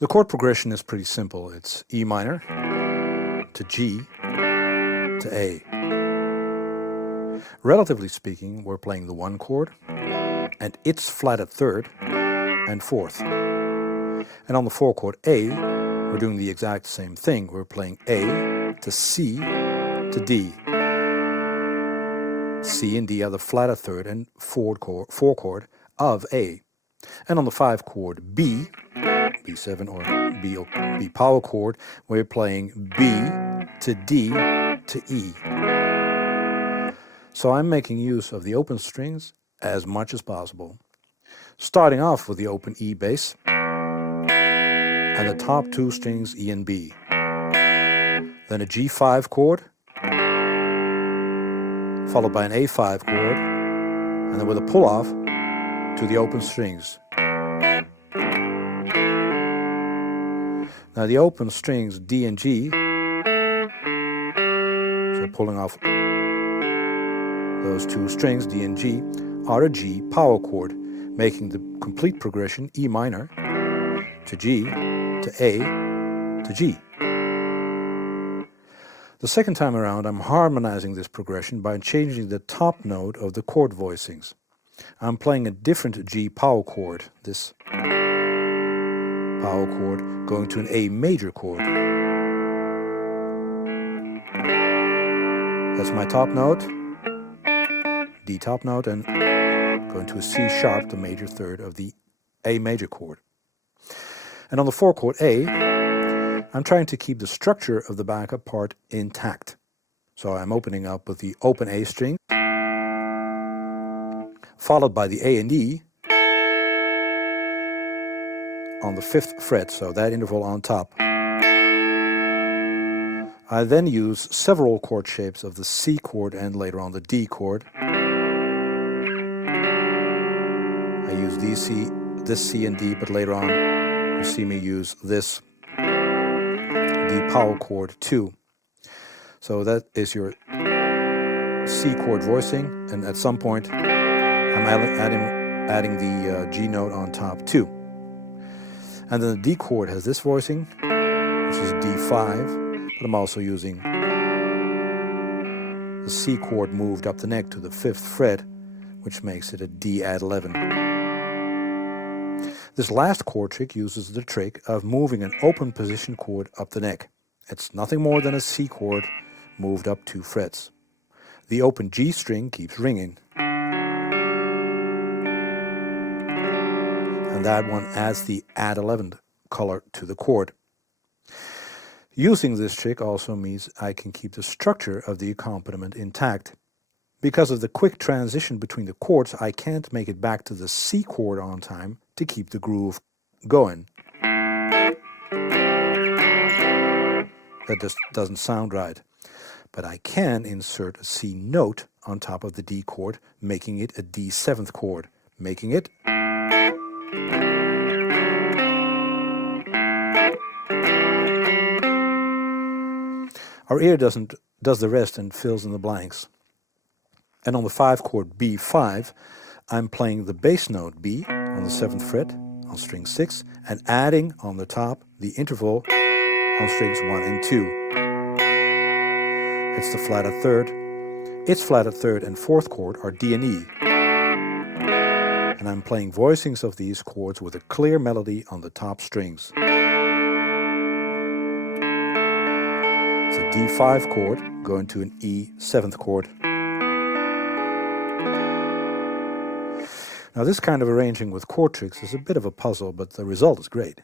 The chord progression is pretty simple. It's E minor to G to A. Relatively speaking, we're playing the 1 chord and its flatted 3rd and 4th. And on the 4 chord A, we're doing the exact same thing. We're playing A to C to D. C and D are the flatted 3rd and 4 chord of A. And on the 5 chord B, B7 or B power chord, we're playing B to D to E. So I'm making use of the open strings as much as possible. Starting off with the open E bass and the top 2 strings E and B. Then a G5 chord, followed by an A5 chord, and then with a pull-off to the open strings. Now the open strings D and G, so pulling off those 2 strings D and G, are a G power chord, making the complete progression E minor to G to A to G. The second time around, I'm harmonizing this progression by changing the top note of the chord voicings. I'm playing a different G power chord, this power chord, going to an A major chord. That's my top note, D top note, and going to a C sharp, the major 3rd of the A major chord. And on the 4 chord A, I'm trying to keep the structure of the backup part intact. So I'm opening up with the open A string, followed by the A and E on the 5th fret, so that interval on top. I then use several chord shapes of the C chord and later on the D chord. I use this C and D, but later on you see me use this D power chord too. So that is your C chord voicing, and at some point I'm adding the G note on top too. And then the D chord has this voicing, which is D5, but I'm also using the C chord moved up the neck to the 5th fret, which makes it a D add 11. This last chord trick uses the trick of moving an open position chord up the neck. It's nothing more than a C chord moved up 2 frets. The open G string keeps ringing, and that one adds the add 11 color to the chord. Using this trick also means I can keep the structure of the accompaniment intact. Because of the quick transition between the chords, I can't make it back to the C chord on time to keep the groove going. That just doesn't sound right. But I can insert a C note on top of the D chord, making it a D7th chord, making it our ear does the rest and fills in the blanks. And on the 5 chord B5, I'm playing the bass note B on the 7th fret on string 6 and adding on the top the interval on strings 1 and 2. It's the flatted 3rd. Its flatted 3rd and 4th chord are D and E. And I'm playing voicings of these chords with a clear melody on the top strings. It's a D5 chord going to an E 7th chord. Now this kind of arranging with chord tricks is a bit of a puzzle, but the result is great.